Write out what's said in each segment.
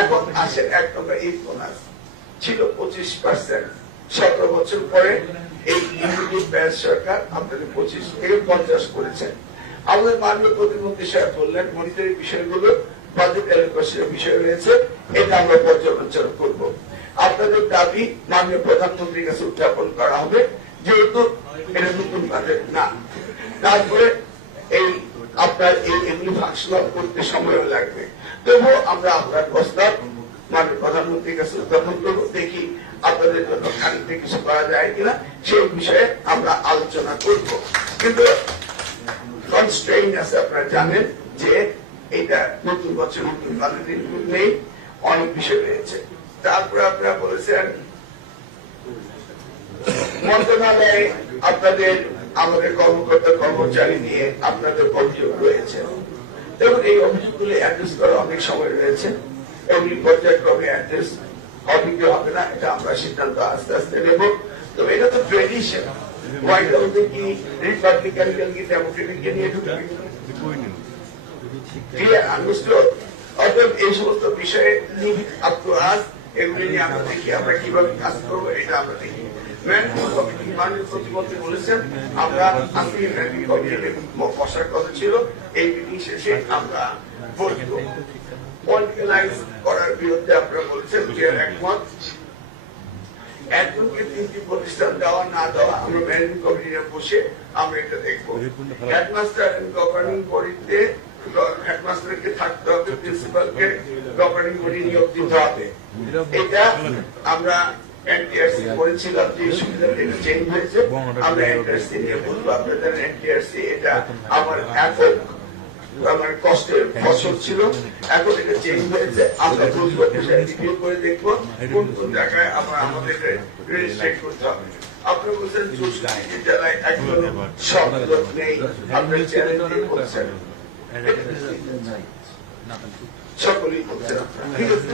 এখন আসেন 1 টাকা এই বোনাস ছিল 25%। 17 বছর পরে এই সরকার আপনাদের 25 থেকে 50 করেছেন। আমাদের মাননীয় প্রতিমন্ত্রী সাহেব বললেন মনিটরি বিষয়গুলো বাজেট অ্যালোকেশনের বিষয় রয়েছে, এটা আমরা পর্যালোচনা করব। আপনাদের দাবি মাননীয় প্রধানমন্ত্রীর কাছে উত্থাপন করা হবে, যেহেতু এটা নতুন বাজেট না। তারপরে এই আপনার এগুলি ফাংশনাল করতে সময় লাগবে, তবুও আমরা আপনার প্রস্তাব মাননীয় প্রধানমন্ত্রীর কাছে উত্থাপন করব। দেখি আপনাদের জন্য খানিকটা কিছু করা যায় কিনা, সেই বিষয়ে আমরা আলোচনা করব। কিন্তু কনস্ট্রেইন আছে, আপনারা জানেন যে এটা নতুন বছর নতুন বাজেট নেই, অনেক বিষয় রয়েছে। তারপরে আপনারা বলেছেন মন্ত্রণালয়ে আপনাদের আমাদের কর্মকর্তা কর্মচারী নিয়ে আপনাদের অভিযোগ রয়েছে। দেখুন এই অভিযোগগুলি অ্যাড্রেস করা অনেক সময় রয়েছে, এগুলি পর্যায়ক্রমে অ্যাড্রেস হবে কি হবে না এটা আমরা সিদ্ধান্ত আস্তে আস্তে নেব। তো এটা তো ট্রেডিশন, হোয়াইট হাউসে কি রিপাবলিকান কি ডেমোক্রেটিক নিয়ে ঢুকবে, অতএব এই সমস্ত বিষয়ে আপ টু আস, এগুলি নিয়ে আমরা দেখি আমরা কিভাবে কাজ করবো, এটা আমরা দেখি। মাননীয় প্রতিমন্ত্রী বলেছেন আমরা আজকে বসার কথা ছিল, এই মিটিং শেষে আমরা বলবো। পলিটিক্যালাইজ করার বিরুদ্ধে আপনারা বলেছেন যে একমত। একজনকে 3টি প্রতিষ্ঠান দেওয়া না দেওয়া আমরা ম্যানেজিং কমিটিতে বসে আমরা এটা দেখবো। হেডমাস্টার গভর্নিং বডিতে হেডমাস্টারকে থাকতে হবে, প্রিন্সিপালকে গভর্নিং বডি নিয়োগ দিতে হবে। এটা আমরা এনটিআরসি করেছিলাম, যে সুবিধাটা চেঞ্জ হয়েছে। আমরা এনটিআরসি নিয়ে বলবো আপনাদের এনটিআরসি এটা আমার একক আমার কষ্টের ফসল ছিল, এখন এটা চেঞ্জ হয়েছে। আমরা বুঝবো, রিভিউ করে দেখবো কোন কোন জায়গায় আমরা আমাদের রেজিস্ট্রেট করতে হবে। আপনারা বলছেন চৌষট্টি জেলায় একজন সব লোক নেই, আপনার চ্যালেঞ্জ দিয়ে বলছেন, সকলেই বলছেন, ঠিক আছে।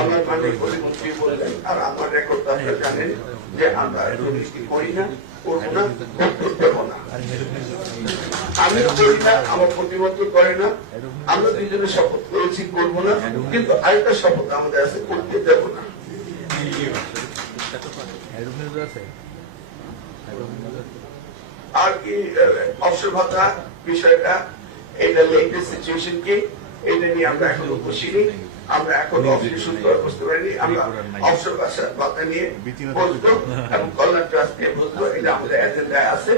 আমার মাননীয় প্রতিমন্ত্রী বললেন, আর আমার রেকর্ড আপনারা জানেন যে আমরা দুর্নীতি করি না, করবো না, দেবো না। আমি করি না, আমার প্রতিমন্ত্রী করে না। আমরা দুইজনে শপথ করেছি করবো না, কিন্তু আরেকটা শপথ আমাদের আছে, করতে দেবো না। আর কি অবসর ভাতা বিষয়টা, এটা লেটেস্ট সিচুয়েশন কি, এটা নিয়ে আমরা এখনো বসিনি, আমরা এখন অফিসে শুরু করতে পারিনি। আমরা অবসর ভাতা নিয়ে বসবো এবং কল্যাণ ট্রাস্ট নিয়ে বসবো, এটা আমাদের এজেন্ডায় আছে।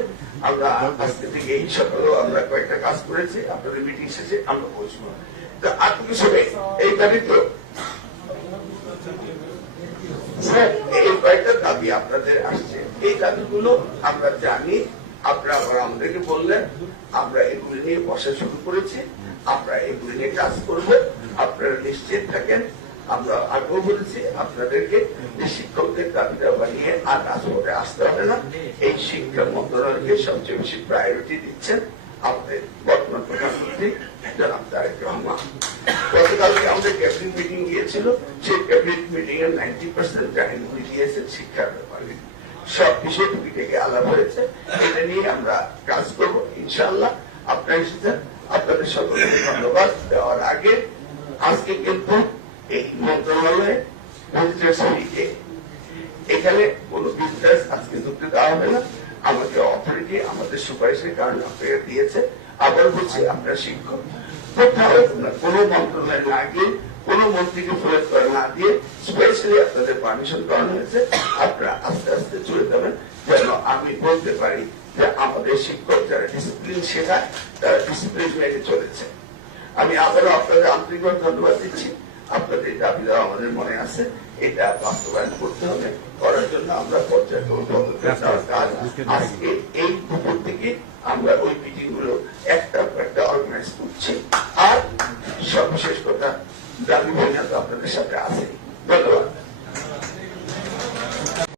আমরা আজকে থেকে এই সকালেও আমরা কয়েকটা কাজ করেছি, আপনাদের মিটিং শেষে আমরা বসবো। তো আর কিছু নেই, এই দাবি তো এই কয়েকটা দাবি আপনাদের আসছে, এই দাবিগুলো আমরা জানি। আপনারা আবার আমাদেরকে বললেন, আমরা এগুলি নিয়ে বসা শুরু করেছি, আমরা এগুলি নিয়ে কাজ করব, আপনারা নিশ্চিত থাকেন। আমরা আগেও বলেছি আপনাদেরকে যে শিক্ষকদের দাবি দাবা নিয়ে আর রাজপথে আসতে হবে না। এই শিক্ষা মন্ত্রণালয়কে সবচেয়ে বেশি প্রায়োরিটি দিচ্ছেন আমাদের বর্তমান প্রধানমন্ত্রী জনাব তারেক রহমান। গতকালকে আমাদের ক্যাবিনেট মিটিং গিয়েছিল, সেই ক্যাবিনেট মিটিং এর 90% কাহিনী দিয়েছেন শিক্ষার ব্যাপারে। সব বিষয় টুকি থেকে আলাপ হয়েছে, এটা নিয়ে আমরা কাজ করবো ইনশাআল্লাহ। আপনারা এসেছেন, আপনাদের সকলকে ধন্যবাদ দেওয়ার আগে আজকে কিন্তু এই মন্ত্রণালয়ে এখানে কোন বিজনেস আজকে ঢুকতে দেওয়া হবে না। আমাদের অথরিটি আমাদের সুপারিশের কারণে আপনারা দিয়েছে। আবার বলছি, আপনারা শিক্ষক কোন মন্ত্রণালয় না গিয়ে, কোন মন্ত্রীকে ফেরত করে না দিয়ে স্পেশালি আপনাদের পারমিশন করানো হয়েছে। আপনারা আস্তে আস্তে চলে যাবেন, যেন আমি বলতে পারি যে আমাদের শিক্ষক যারা ডিসিপ্লিন শেখায় তারা ডিসিপ্লিন মেনে চলেছে। আমি আবারও আপনাদের আন্তরিকভাবে ধন্যবাদ দিচ্ছি। আপনাদের দাবি দেওয়া আমাদের মনে আছে, এটা বাস্তবায়ন করতে হবে। করার জন্য আমরা পর্যায়ক্রমে পদক্ষেপ নেওয়ার কাজ আজকে এই দুপুর থেকে আমরা ওই মিটিং গুলো